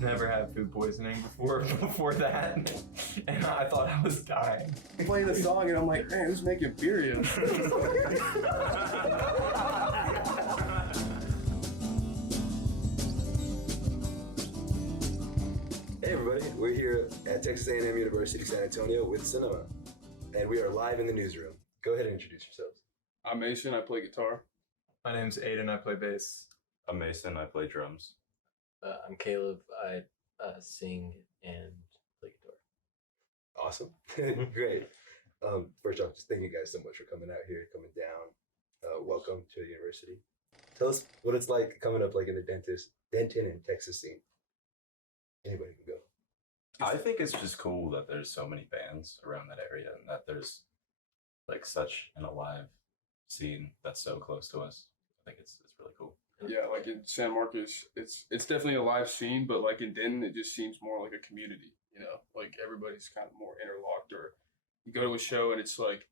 never had food poisoning before that, and I thought I was dying. I play the song and I'm like, man, who's making birria? Hey everybody, we're here at Texas A&M University-San Antonio with Cinema, and we are live in the newsroom. Go ahead and introduce yourselves. I'm Mason, I play guitar. My name's Aiden, I play bass. I'm Mason, I play drums. I'm Caleb, I sing and play guitar. Awesome. Great. First off, just thank you guys so much for coming out here, coming down. Welcome to the university. Tell us what it's like coming up like in the Denton and Texas scene. Anybody can go. I think it's just cool that there's so many bands around that area and that there's like such an alive scene that's so close to us. I think it's really cool. Yeah, like in San Marcos, it's definitely a live scene, but like in Denton, it just seems more like a community, you know? Like everybody's kind of more interlocked, or you go to a show and it's like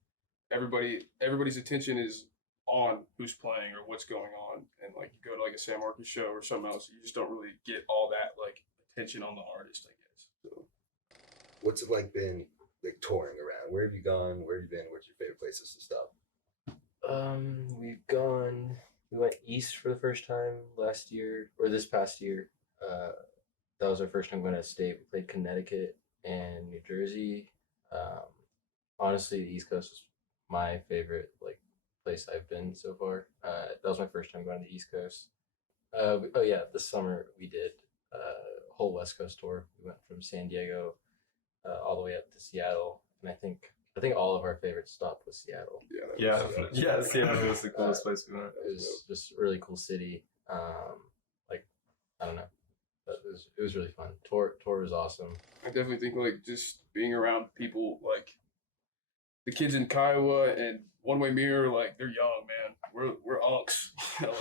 everybody's attention is on who's playing or what's going on. And like you go to like a San Marcos show or something else, you just don't really get all that like attention on the artist, I guess. So What's it like been like touring around? Where have you gone? Where have you been? What's your favorite places to stop? We went east for the first time last year, or this past year. That was our first time going out of state. We played Connecticut and New Jersey. Honestly, the East Coast was my favorite like place I've been so far. That was my first time going to the East Coast. This summer we did a whole West Coast tour. We went from San Diego all the way up to Seattle, and I think all of our favorite stop was Seattle. Seattle was the coolest place we went. It was just a really cool city. I don't know, but it was really fun. Tour was awesome. I definitely think like just being around people like the kids in Kiowa and One Way Mirror, like they're young, man. We're unks.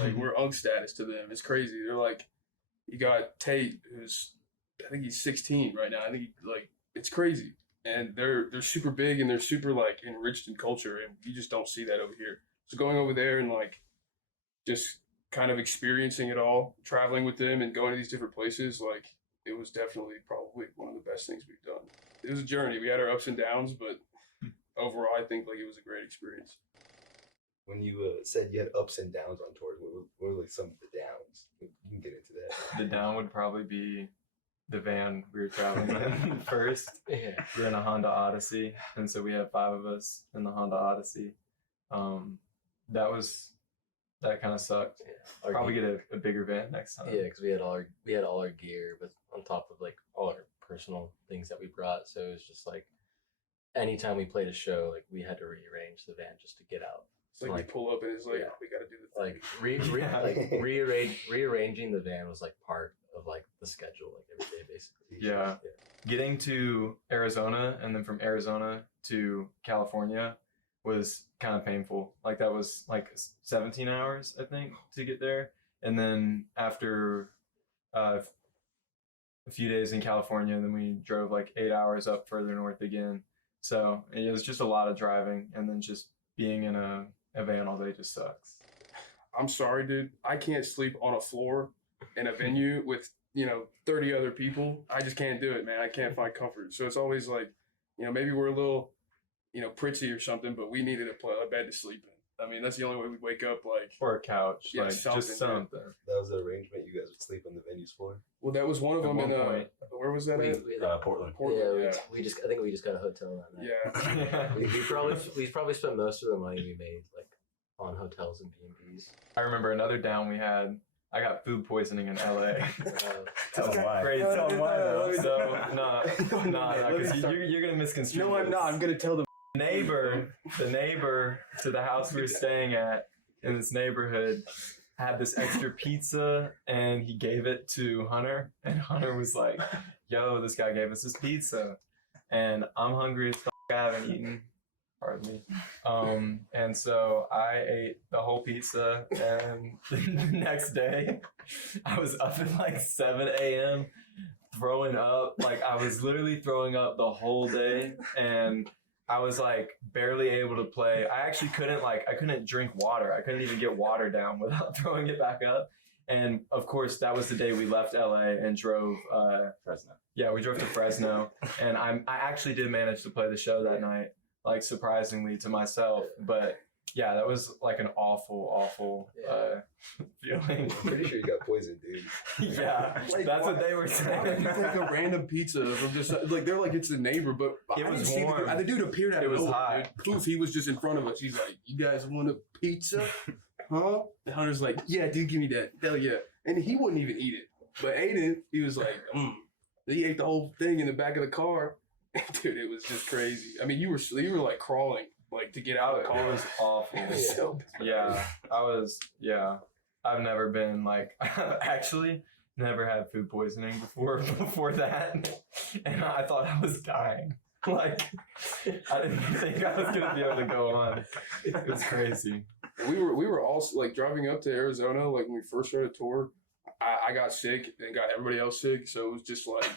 Like we're unk status to them. It's crazy. They're like, you got Tate, who's I think he's 16 right now. I think it's crazy. And they're super big and they're super like enriched in culture, and you just don't see that over here. So going over there and like just kind of experiencing it all, traveling with them and going to these different places, like it was definitely probably one of the best things we've done. It was a journey. We had our ups and downs, but overall I think like it was a great experience. When you said you had ups and downs on tours, what were like some of the downs? You can get into that. The down would probably be the van we were traveling in first. Yeah. We were in a Honda Odyssey, and so we had 5 of us in the Honda Odyssey. That kind of sucked. Yeah. Probably get a bigger van next time. Yeah, because we had all our gear, but on top of like all our personal things that we brought. So it was just like anytime we played a show, like we had to rearrange the van just to get out. It's like you pull up and it's like, yeah. we got to do the thing. Rearranging the van was like part of like the schedule, like every day basically. Yeah. Getting to Arizona and then from Arizona to California was kind of painful. Like that was like 17 hours, I think, to get there. And then after a few days in California, then we drove like 8 hours up further north again. So it was just a lot of driving, and then just being in a van all day just sucks. I'm sorry, dude. I can't sleep on a floor in a venue with 30 other people. I just can't do it, man. I can't find comfort. So it's always like, maybe we're a little prissy or something, but we needed a bed to sleep in. I mean, that's the only way we'd wake up, like, or a couch, yeah, like just something. That was the arrangement. You guys would sleep on the venue's floor. Well, that was one of them. At one point. Where was that at? Portland. Yeah, I think we just got a hotel that night. Yeah. we probably spent most of the money we made like on hotels and B&Bs. I remember another down we had. I got food poisoning in LA. Tell them why. Great, tell them why though. So because you're gonna misconstrue. No, I'm not. I'm gonna tell them. The neighbor to the house we were staying at in this neighborhood had this extra pizza, and he gave it to Hunter, and Hunter was like, yo, this guy gave us this pizza, and I'm hungry as fuck. I haven't eaten, pardon me, and so I ate the whole pizza, and the next day I was up at like 7 a.m. throwing up. Like I was literally throwing up the whole day, and I was like barely able to play. I actually couldn't I couldn't drink water. I couldn't even get water down without throwing it back up. And of course, that was the day we left LA and drove. Fresno. Yeah, we drove to Fresno, and I actually did manage to play the show that night, like surprisingly to myself. But yeah, that was like an awful feeling. I'm pretty sure you got poisoned, dude. Yeah, Like, that's what they were Why would saying. you take a random pizza from just like they're like it's the neighbor, but It I was didn't see warm. the dude appeared out It of was nowhere. hot. Dude. Poof, he was just in front of us. He's like, "You guys want a pizza? Huh?" And Hunter's like, "Yeah, dude, give me that. Hell yeah!" And he wouldn't even eat it. But Aiden, he was like, He ate the whole thing in the back of the car. Dude, it was just crazy. I mean, you were like crawling like to get out of the car. It was awful. It was so bad. Yeah, I've never been like, actually, never had food poisoning before that. And I thought I was dying. Like, I didn't think I was going to be able to go on. It was crazy. We were also like driving up to Arizona, like when we first started tour. I got sick and got everybody else sick, so it was just like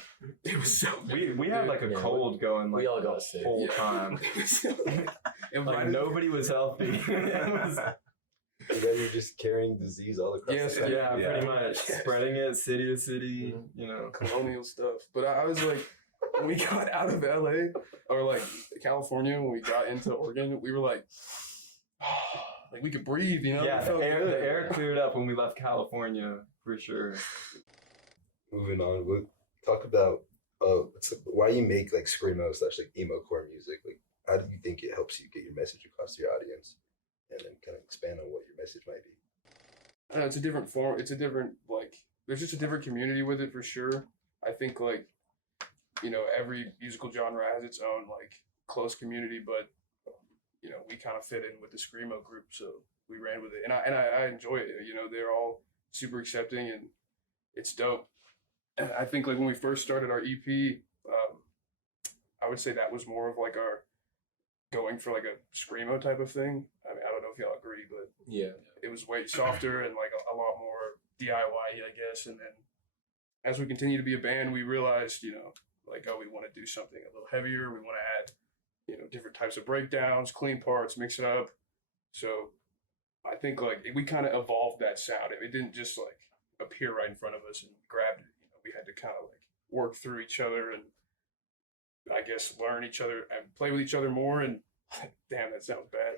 it was so. We had like a Yeah, cold going like we all got the sick. whole Yeah. time. And Like right nobody was healthy. It was- You guys are just carrying disease all across Yes, the country. yeah, Yeah. pretty much spreading it city to city. Mhm. You know. colonial stuff. But I was like, when we got out of LA or like California, when we got into Oregon, we were like, like we could breathe, you know? Yeah, It felt the good. air cleared up when we left California for sure. Moving on, we'll talk about why you make like screamo / like emocore music. Like, how do you think it helps you get your message across to your audience, and then kind of expand on what your message might be? I don't know, it's a different form. It's a different like. There's just a different community with it for sure. I think like, you know, every musical genre has its own like close community, but you know, we kind of fit in with the Screamo group, so we ran with it, and I enjoy it. You know, they're all super accepting, and it's dope. And I think like when we first started our EP, I would say that was more of like our going for like a Screamo type of thing. I mean, I don't know if y'all agree, but Yeah. it was way softer and like a lot more DIY, I guess. And then as we continue to be a band, we realized, you know, like, oh, we want to do something a little heavier. We want to add, you know, different types of breakdowns, clean parts, mix it up. So I think like we kind of evolved that sound. It didn't just like appear right in front of us and we grabbed it. You know, we had to kind of like work through each other and I guess learn each other and play with each other more. And damn, that sounds bad.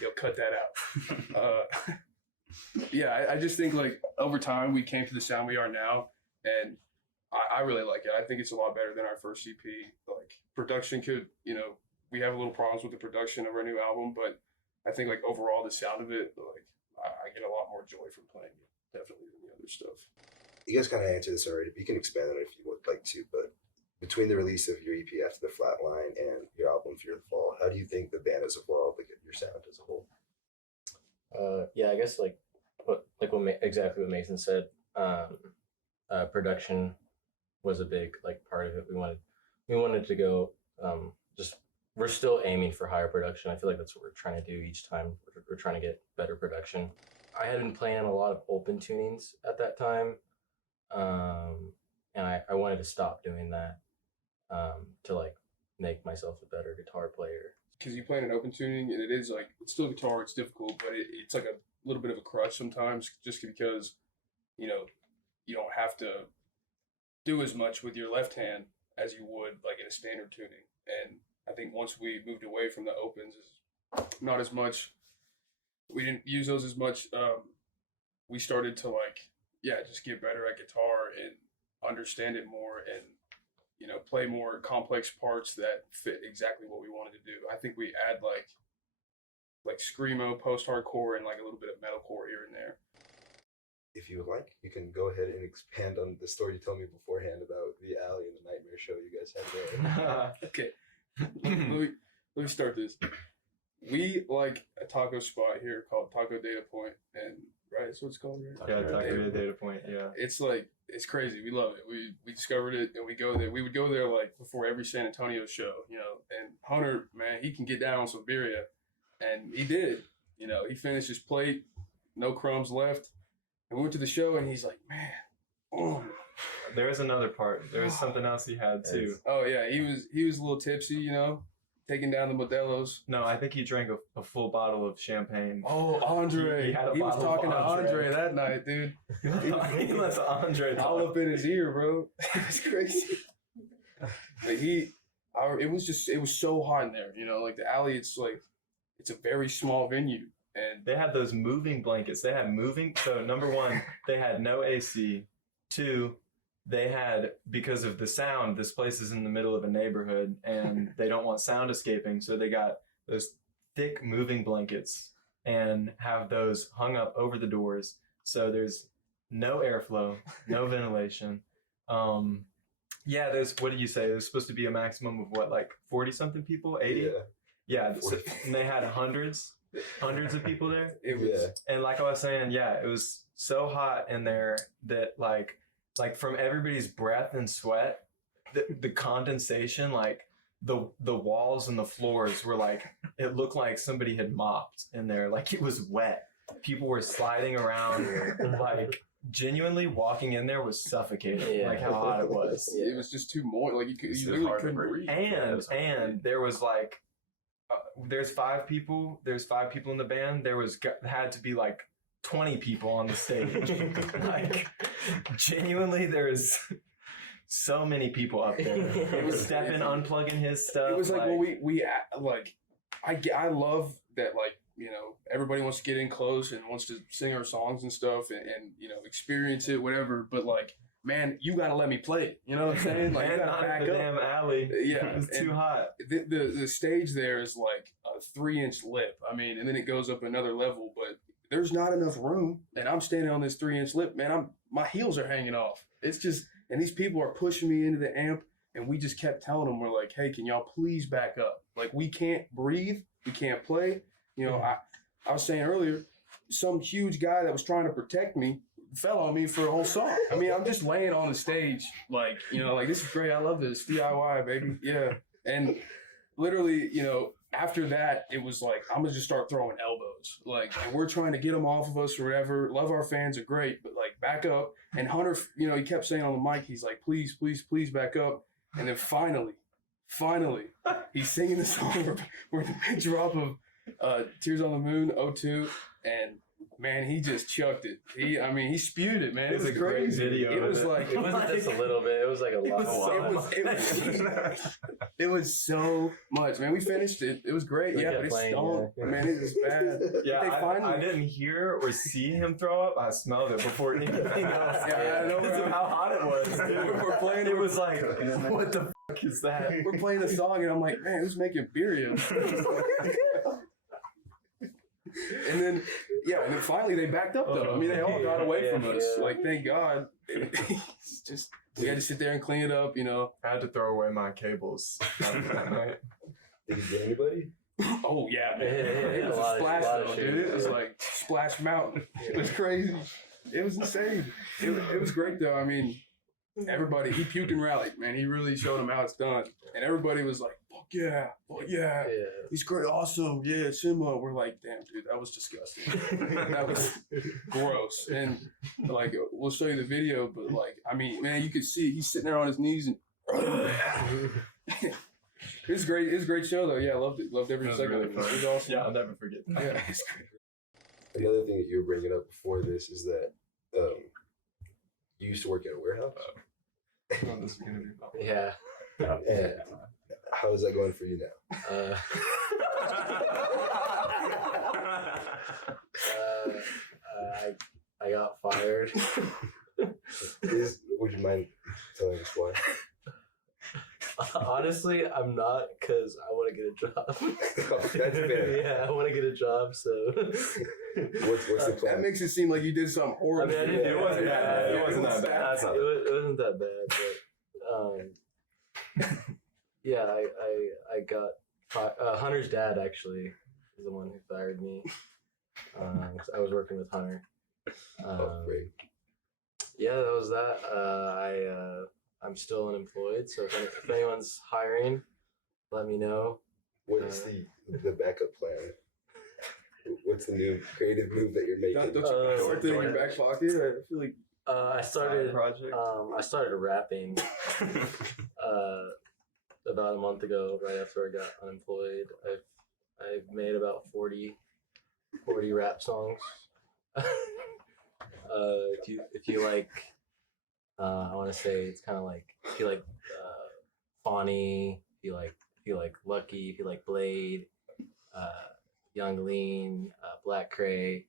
You'll cut that out. Yeah, I just think like over time we came to the sound we are now, and I really like it. I think it's a lot better than our first EP. Like production could, you know, we have a little problems with the production of our new album, but I think like overall the sound of it, like I get a lot more joy from playing it, definitely than the other stuff. You guys kind of answered this already, but you can expand on it if you would like to. But between the release of your EP After the Flatline and your album Fear the Fall, how do you think the band has evolved, like your sound as a whole? Yeah, I guess exactly what Mason said. Production was a big like part of it. We wanted to go. We're still aiming for higher production. I feel like that's what we're trying to do each time. We're trying to get better production. I had been playing a lot of open tunings at that time, and I wanted to stop doing that to like make myself a better guitar player. Because you play in an open tuning and it is like, it's still guitar, it's difficult, but it's like a little bit of a crutch sometimes just because, you know, you don't have to do as much with your left hand as you would like in a standard tuning. And I think once we moved away from the opens, not as much, we didn't use those as much. We started to like, just get better at guitar and understand it more and, you know, play more complex parts that fit exactly what we wanted to do. I think we add like Screamo, post-hardcore, and like a little bit of metalcore here and there. If you would like, you can go ahead and expand on the story you told me beforehand about the alley and the nightmare show you guys had there. Okay, let me start this. We like a taco spot here called Taco Data Point, and right, that's what it's called, right? Yeah, talk to a data point. Yeah. It's like, it's crazy. We love it. We discovered it and we go there. We would go there like before every San Antonio show, you know, and Hunter, man, he can get down on some birria. And he did, you know, he finished his plate, no crumbs left. And we went to the show and he's like, man, oh. There was another part. There was something else he had too. Oh yeah, he was a little tipsy, you know. taking down the Modelo's. No, I think he drank a full bottle of champagne. Oh, Andre. He had a He was bottle of talking to Andre. Andre that night, dude. He lets Andre All talk. up in his ear, bro. It was crazy. Like it was so hot in there, you know, like the alley, it's a very small venue. And They had those moving blankets. They had moving. So number one, they had no AC. Two, they had, because of the sound, this place is in the middle of a neighborhood and they don't want sound escaping. So they got those thick moving blankets and have those hung up over the doors. So there's no airflow, no ventilation. Yeah, there's, what did you say? There's supposed to be a maximum of what, like 40 something people, 80? Yeah. Yeah. So, and they had hundreds of people there. it was, And like I was saying, yeah, it was so hot in there that like from everybody's breath and sweat, the condensation, like the walls and the floors were like, it looked like somebody had mopped in there. Like it was wet. People were sliding around. Like genuinely walking in there was suffocating. Yeah. Like how hot it was. it was just too moist. Like It's you just literally hard to couldn't breathe. breathe. And there was like, there's 5 people. There's 5 people in the band. There had to be like 20 people on the stage. Like genuinely, there's so many people up there. It was Steppin unplugging his stuff. It was like, well, we like, I love that, like, you know, everybody wants to get in close and wants to sing our songs and stuff and you know, experience it, whatever. But like, man, you got to let me play. You know what I'm saying? Like, you and got not to in back the up. damn alley. Yeah, It was and too hot. The stage there is like a 3-inch lip. I mean, and then it goes up another level, but there's not enough room. And I'm standing on this 3-inch lip, man. My heels are hanging off. It's just, and these people are pushing me into the amp, and we just kept telling them, we're like, hey, can y'all please back up? Like, we can't breathe, we can't play. You know, I was saying earlier, some huge guy that was trying to protect me fell on me for a whole song. I mean, I'm just laying on the stage, like, you know, like, this is great. I love this. DIY, baby. Yeah. And literally, you know, after that, it was like, I'm going to just start throwing elbows. Like, and we're trying to get them off of us or whatever. Love our fans are great, but like, back up. And Hunter, you know, he kept saying on the mic, he's like, please, please, please back up. And then finally, he's singing the song. We're the big drop of Tears on the Moon, 02, and man, he just chucked it. He spewed it, man. It It's was a great crazy. video It of was it. like, It wasn't just a little bit. It was like a lot. it was so much, man. We finished it. It was great. We Yeah, kept but it playing, stunk. yeah. Man, it was bad. Yeah, They finally- I didn't hear or see him throw up. I smelled it before anything else. Yeah, I know, Because of right? how hot it was. Dude. We're playing- It was like, what the fuck is that? We're playing the song, and I'm like, man, who's making birria? And then finally they backed up though. I mean, they all got away from us. Yeah. Like, thank God. It's just, we had to sit there and clean it up, you know. I had to throw away my cables after that night. Did you get anybody? Oh yeah, man. Yeah, It was a a lot of- splash lot of zone, shit. dude. It was like Splash Mountain. It was crazy. It was insane. It was great though. I mean, everybody, he puked and rallied, man. He really showed them how it's done. And everybody was like, fuck yeah, Yeah. he's great, awesome, yeah, Sima. We're like, damn, dude, that was disgusting. That was gross. And like, we'll show you the video, but like, I mean, man, you could see he's sitting there on his knees and it was great. It was a great show though. Yeah, I loved it. Loved every That was second really of it. It fun. was awesome. Yeah, I'll never forget that. Yeah, it's great. Another thing that you were bringing up before this is that you used to work at a warehouse. On this interview. Yeah. And how is that going for you now? I got fired. Would you mind telling us why? Honestly, I'm not, because I want to get a job. Oh, that's fair. Yeah, I want to get a job, so. What's the That plan? makes it seem like you did something horrible. I mean, I didn't do It wasn't that bad. It Yeah, wasn't that bad. That's not It wasn't that bad, but yeah, I got Hunter's dad actually is the one who fired me. 'Cause I was working with Hunter. Oh, great. Yeah, that was that. I'm still unemployed, so if anyone's hiring, let me know. What's the backup plan? What's the new creative move that you're Don't making? you start that in your back pocket? I feel like I started project. I started rapping. about a month ago, right after I got unemployed. I've made about 40 rap songs. If you like, I want to say it's kind of like if you like Fawny, if you like Lucky, if you like Blade, Young Lean, Black Cray.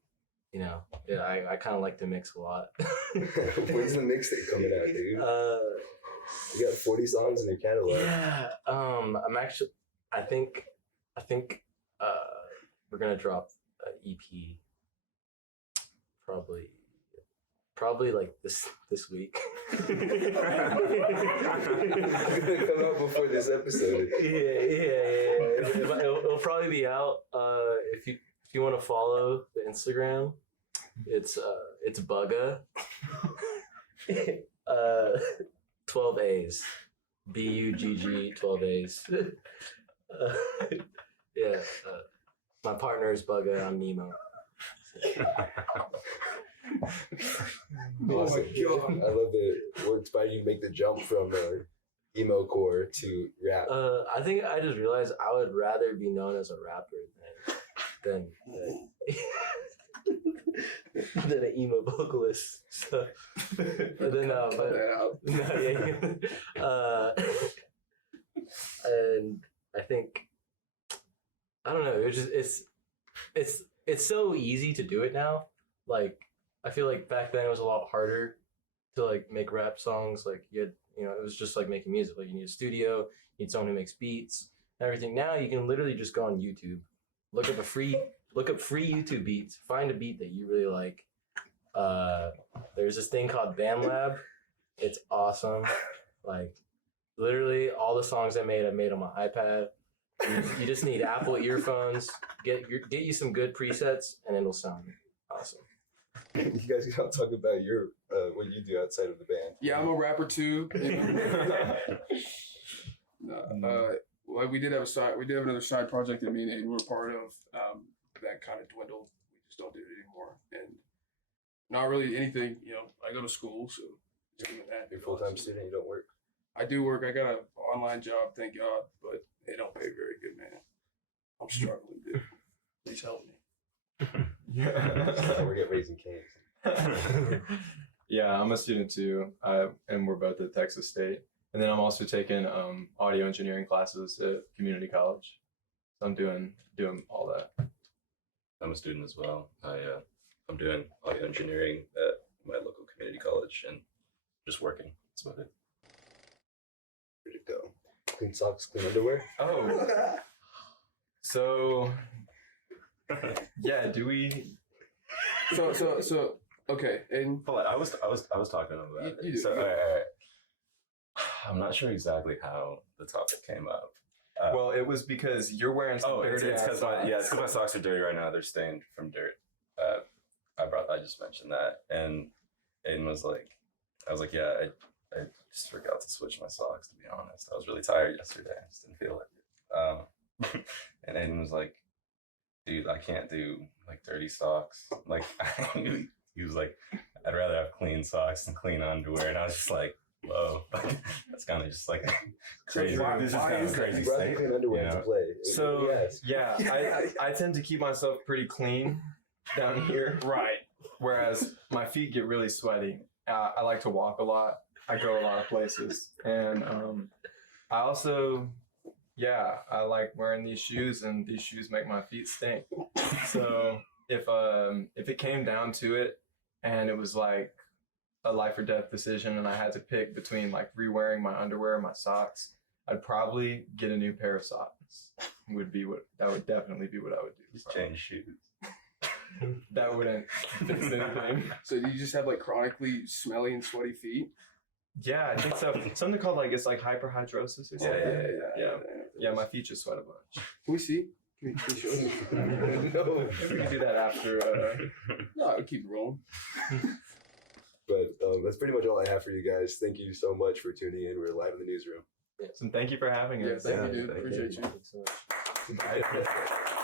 You know, yeah, I kind of like to mix a lot. When's the mixtape coming out, dude? You got 40 songs in your catalog. Yeah. I'm actually. I think. We're gonna drop an EP. Probably like this week. It's gonna come out before this episode. Yeah. It'll probably be out. If you want to follow the Instagram, it's Bugga. 12 A's. BUGG 12 A's. Yeah. My partner is Bugga. I'm Nemo. Oh my God. I love it. What inspired you to make the jump from emocore to rap? I think I just realized I would rather be known as a rapper than than an emo vocalist. So, but then, Cut that out. And I think I don't know. It's so easy to do it now. Like I feel like back then it was a lot harder to like make rap songs. Like it was just like making music. Like you need a studio, you need someone who makes beats and everything. Now you can literally just go on YouTube, look up free YouTube beats, find a beat that you really like. There's this thing called BandLab. It's awesome. Like literally all the songs I made on my iPad. You just need Apple earphones. Get you some good presets, and it'll sound awesome. You guys gotta talk about your what you do outside of the band. Yeah, I'm a rapper too. Like we did have another side project that me and Aiden were part of. That kind of dwindled. We just don't do it anymore, and not really anything. I go to school, so doing that. You're a full-time student. You don't work. I do work. I got an online job, thank God, but they don't pay very good, man. I'm struggling, dude. Please help me. We're getting raising canes. Yeah, I'm a student too, and we're both at Texas State. And then I'm also taking audio engineering classes at community college. So I'm doing all that. I'm a student as well. I'm doing audio engineering at my local community college and just working. That's about it. Where'd it go? Clean socks, clean underwear. Oh, so yeah. Do we? So okay, and Hold on, I was talking about it. You do. So, all right. I'm not sure exactly how the topic came up. Well, it was because you're wearing some dirty it's ass because my socks are dirty right now. They're stained from dirt. I just mentioned that, and Aiden was like, I was like, yeah, I just forgot to switch my socks. To be honest, I was really tired yesterday. I just didn't feel it. And Aiden was like, dude, I can't do like dirty socks. Like he was like, I'd rather have clean socks than clean underwear, and I was just like, whoa, that's kind of just like crazy. This is kind of a crazy Brought the state. clean underwear you to know? play. So Yes. yeah, I tend to keep myself pretty clean down here, right. whereas my feet get really sweaty. I like to walk a lot. I go a lot of places, and I also, I like wearing these shoes, and these shoes make my feet stink. So if it came down to it, and it was like a life or death decision, and I had to pick between like re-wearing my underwear and my socks, I'd probably get a new pair of socks. That would definitely be what I would do. Just change shoes. That wouldn't fix anything. So do you just have like chronically smelly and sweaty feet? Yeah, I think so. Something called like it's like hyperhidrosis or something. Yeah, my feet just sweat a bunch. Can we see? Can we show them? No. Maybe we can do that after. No, I'll keep it rolling. But that's pretty much all I have for you guys. Thank you so much for tuning in. We're live in the newsroom. So thank you for having Yeah, us. thank you, dude. thank Appreciate you. Thanks so much. Bye.